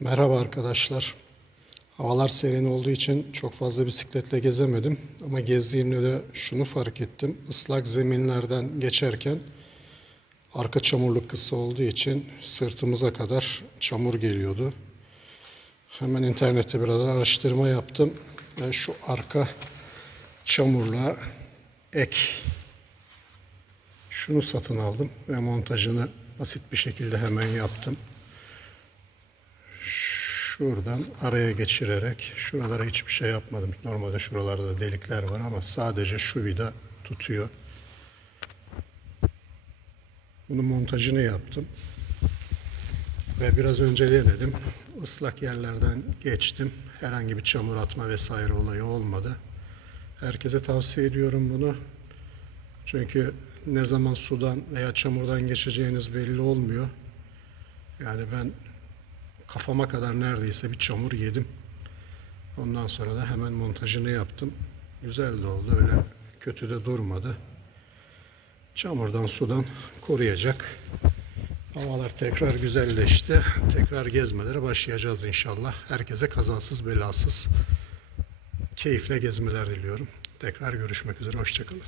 Merhaba arkadaşlar. Havalar serin olduğu için çok fazla bisikletle gezemedim. Ama gezdiğimde de şunu fark ettim. Islak zeminlerden geçerken arka çamurluk kısa olduğu için sırtımıza kadar çamur geliyordu. Hemen internette biraz araştırma yaptım. Ve şu arka çamurluğa ek şunu satın aldım ve montajını basit bir şekilde hemen yaptım. Şuradan araya geçirerek şuralara hiçbir şey yapmadım. Normalde şuralarda da delikler var ama sadece şu vida tutuyor. Bunun montajını yaptım. Ve biraz önce denedim. Islak yerlerden geçtim. Herhangi bir çamur atma vesaire olayı olmadı. Herkese tavsiye ediyorum bunu. Çünkü ne zaman sudan veya çamurdan geçeceğiniz belli olmuyor. Yani ben kafama kadar neredeyse bir çamur yedim. Ondan sonra da hemen montajını yaptım. Güzel de oldu. Öyle kötü de durmadı. Çamurdan sudan koruyacak. Havalar tekrar güzelleşti. Tekrar gezmelere başlayacağız inşallah. Herkese kazasız belasız keyifle gezmeler diliyorum. Tekrar görüşmek üzere. Hoşçakalın.